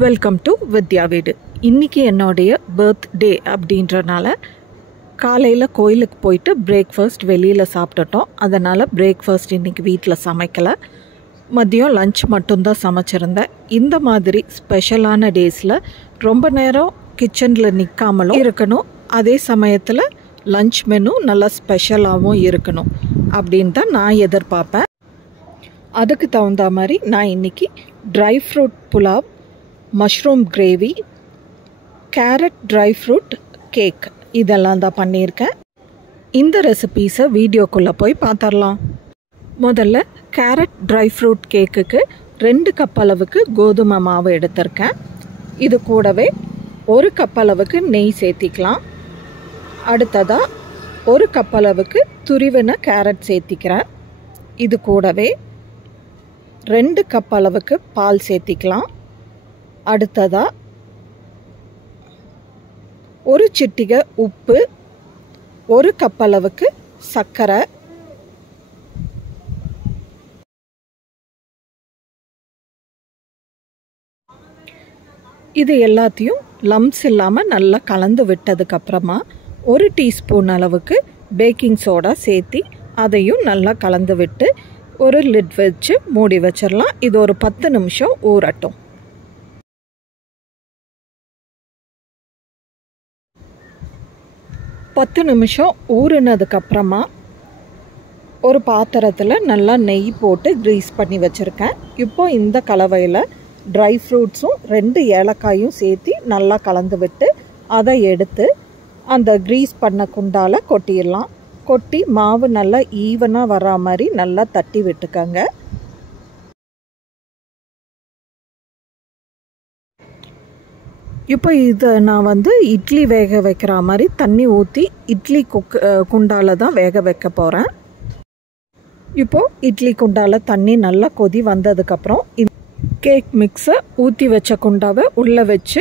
Welcome to வித்யா வீடு. இன்றைக்கி என்னுடைய பர்த்டே அப்படின்றனால காலையில் கோயிலுக்கு போயிட்டு பிரேக்ஃபாஸ்ட் வெளியில் சாப்பிட்டுட்டோம். அதனால் பிரேக்ஃபாஸ்ட் இன்றைக்கி வீட்டில் சமைக்கலை. மதியம் லஞ்ச் மட்டும்தான் சமைச்சிருந்தேன். இந்த மாதிரி ஸ்பெஷலான டேஸில் ரொம்ப நேரம் கிச்சனில் நிற்காமலும் இருக்கணும், அதே சமயத்தில் லஞ்ச் மெனு நல்லா ஸ்பெஷலாகவும் இருக்கணும் அப்படின்னு தான் நான் எதிர்பார்ப்பேன். அதுக்கு தகுந்த மாதிரி நான் இன்றைக்கி dry fruit pulao, mushroom gravy, carrot dry fruit cake இதெல்லாம் தான் பண்ணியிருக்கேன். இந்த ரெசிபீஸை வீடியோக்குள்ளே போய் பார்த்துடலாம். முதல்ல கேரட் ட்ரை ஃப்ரூட் கேக்குக்கு 2 கப் அளவுக்கு கோதுமை மாவு எடுத்திருக்கேன். இது கூடவே 1 கப் அளவுக்கு நெய் சேர்த்திக்கலாம். அடுத்ததாக 1 கப் அளவுக்கு துருவின கேரட் சேர்த்திக்கிறேன். இது கூடவே 2 கப் அளவுக்கு பால் சேர்த்திக்கலாம். அடுத்ததாக 1 சிட்டிகை உப்பு, 1 கப் அளவுக்கு சர்க்கரை, இது எல்லாத்தையும் லம்ப்ஸ் இல்லாமல் நல்லா கலந்து விட்டதுக்கப்புறமா 1 டீஸ்பூன் அளவுக்கு பேக்கிங் சோடா சேர்த்தி அதையும் நல்லா கலந்து விட்டு ஒரு லிட் வச்சு மூடி வச்சிடலாம். இது ஒரு 10 நிமிஷம் ஊறட்டும். பத்து நிமிஷம் ஊறினதுக்கப்புறமா ஒரு பாத்திரத்தில் நல்லா நெய் போட்டு க்ரீஸ் பண்ணி வச்சுருக்கேன். இப்போ இந்த கலவையில் ட்ரை ஃப்ரூட்ஸும் 2 ஏலக்காயும் சேர்த்து நல்லா கலந்து விட்டு அதை எடுத்து அந்த க்ரீஸ் பண்ண குண்டால் கொட்டிடலாம். கொட்டி மாவு நல்லா ஈவனாக வரா மாதிரி நல்லா தட்டி விட்டுக்கங்க. இப்போ இதை நான் இட்லி வேக வைக்கிற மாதிரி தண்ணி ஊற்றி இட்லி குண்டால தான் வேக வைக்க போகிறேன். இப்போது இட்லி குண்டால தண்ணி நல்லா கொதி வந்ததுக்கப்புறம் கேக் மிக்ஸை ஊற்றி வச்ச குண்டாவை உள்ளே வச்சு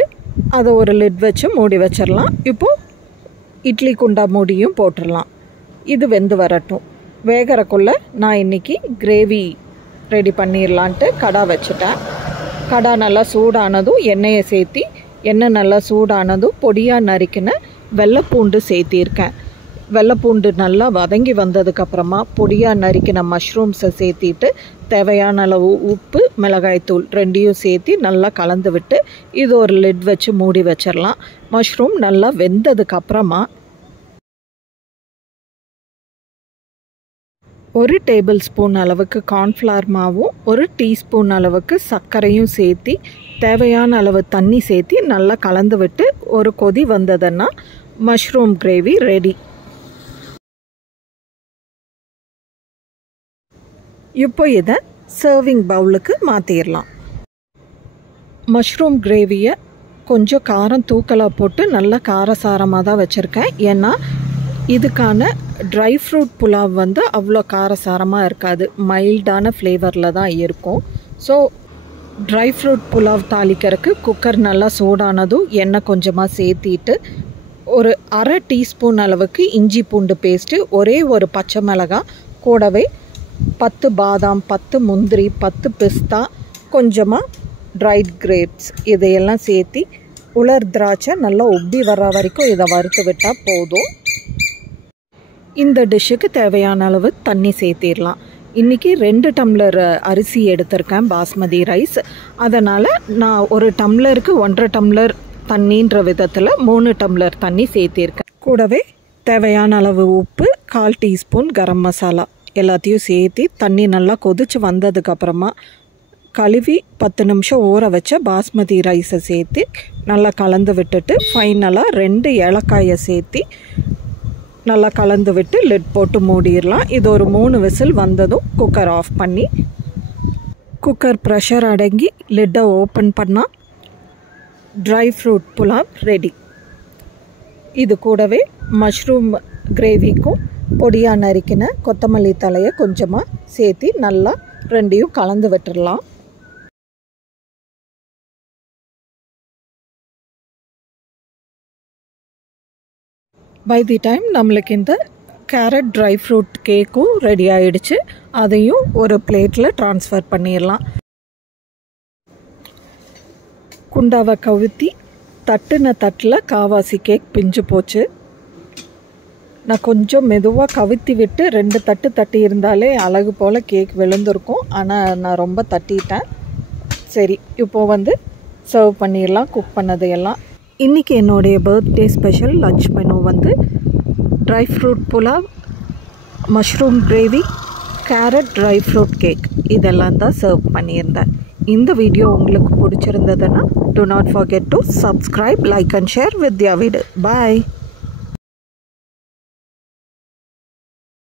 அதை ஒரு லிட் வச்சு மூடி வச்சிடலாம். இப்போது இட்லி குண்டா மூடியும் போட்டுடலாம். இது வெந்து வரட்டும். வேகிறக்குள்ளே நான் இன்றைக்கி கிரேவி ரெடி பண்ணிடலான்ட்டு கடா வச்சுட்டேன். கடா நல்லா சூடானதும் எண்ணெயை சேர்த்தி எண்ணெய் நல்லா சூடானதும் பொடியாக நறுக்கின வெள்ளைப்பூண்டு சேர்த்திருக்கேன். வெள்ளைப்பூண்டு நல்லா வதங்கி வந்ததுக்கப்புறமா பொடியாக நறுக்கின மஷ்ரூம்ஸை சேர்த்திட்டு தேவையான அளவு உப்பு, மிளகாய்த்தூள் 2யும் சேர்த்து நல்லா கலந்து விட்டு இது ஒரு லிட் வச்சு மூடி வச்சிடலாம். மஷ்ரூம் நல்லா வெந்ததுக்கப்புறமா 1 டேபிள் ஸ்பூன் அளவுக்கு கார்ன்ஃப்ளவர் மாவும் 1 டீஸ்பூன் அளவுக்கு சர்க்கரையும் சேர்த்தி தேவையான அளவு தண்ணி சேர்த்தி நல்லா கலந்து விட்டு ஒரு கொதி வந்ததுன்னா மஷ்ரூம் கிரேவி ரெடி. இப்போ இதை சர்விங் பவுலுக்கு மாற்றிடலாம். மஷ்ரூம் கிரேவியை கொஞ்சம் காரம் தூக்கலாக போட்டு நல்லா காரசாரமாக தான் வச்சுருக்கேன். ஏன்னா இதுக்கான ட்ரை ஃப்ரூட் புலாவ் அவ்வளோ காரசாரமாக இருக்காது, மைல்டான ஃப்ளேவரில் தான் இருக்கும். ஸோ ட்ரை ஃப்ரூட் புலாவ் தாளிக்கிறதுக்கு குக்கர் நல்லா சூடானதும் எண்ணெய் கொஞ்சமாக சேர்த்திட்டு ஒரு 1/2 டீஸ்பூன் அளவுக்கு இஞ்சி பூண்டு பேஸ்ட்டு, ஒரே ஒரு பச்சை மிளகாய், கூடவே 10 பாதாம், 10 முந்திரி, 10 பிஸ்தா, கொஞ்சமாக ட்ரைட் கிரேப்ஸ் இதையெல்லாம் சேர்த்தி உலர் திராட்சை நல்லா உப்பி வர்ற வரைக்கும் இதை வறுத்து விட்டால் போதும். இந்த டிஷ்ஷுக்கு தேவையான அளவு தண்ணி சேர்த்திடலாம். இன்றைக்கி 2 டம்ளர் அரிசி எடுத்திருக்கேன், பாஸ்மதி ரைஸ். அதனால் நான் ஒரு டம்ளருக்கு 1.5 டம்ளர் தண்ணின்ற விதத்தில் 3 டம்ளர் தண்ணி சேர்த்திருக்கேன். கூடவே தேவையான அளவு உப்பு, 1/4 டீஸ்பூன் கரம் மசாலா எல்லாத்தையும் சேர்த்தி தண்ணி நல்லா கொதித்து வந்ததுக்கப்புறமா கழுவி 10 நிமிஷம் ஊற வச்ச பாஸ்மதி ரைஸை சேர்த்து நல்லா கலந்து விட்டுட்டு ஃபைனலாக 2 ஏலக்காயை சேர்த்தி நல்லா கலந்து விட்டு லிட் போட்டு மூடிடலாம். இது ஒரு 3 விசில் வந்ததும் குக்கர் ஆஃப் பண்ணி குக்கர் ப்ரெஷர் அடங்கி லிட்டை ஓப்பன் பண்ணால் ட்ரை ஃப்ரூட் புலாவ் ரெடி. இது கூடவே மஷ்ரூம் கிரேவிக்கும் பொடியாக நறுக்கின கொத்தமல்லி தலையை கொஞ்சமாக சேர்த்தி நல்லா 2யும் கலந்து விட்டுடலாம். பை தி டைம் நம்மளுக்கு இந்த கேரட் ட்ரை ஃப்ரூட் கேக்கும் ரெடி ஆகிடுச்சு. அதையும் ஒரு பிளேட்டில் ட்ரான்ஸ்ஃபர் பண்ணிடலாம். குண்டாவை கவுத்தி தட்டுன தட்டில் காவாசி கேக் பிஞ்சு போச்சு. நான் கொஞ்சம் மெதுவாக கவுத்தி விட்டு 2 தட்டு தட்டி இருந்தாலே அழகு போல் கேக் விழுந்திருக்கும். ஆனால் நான் ரொம்ப தட்டிட்டேன். சரி, இப்போது சர்வ் பண்ணிடலாம் குக் பண்ணது எல்லாம். இன்றைக்கி என்னுடைய birthday special lunch menu dry fruit pulao, mushroom gravy, carrot dry fruit cake இதெல்லாம் தான் சர்வ் பண்ணியிருந்தேன். இந்த வீடியோ உங்களுக்கு பிடிச்சிருந்ததுன்னா do not forget to subscribe, like and share with Vidya. Bye.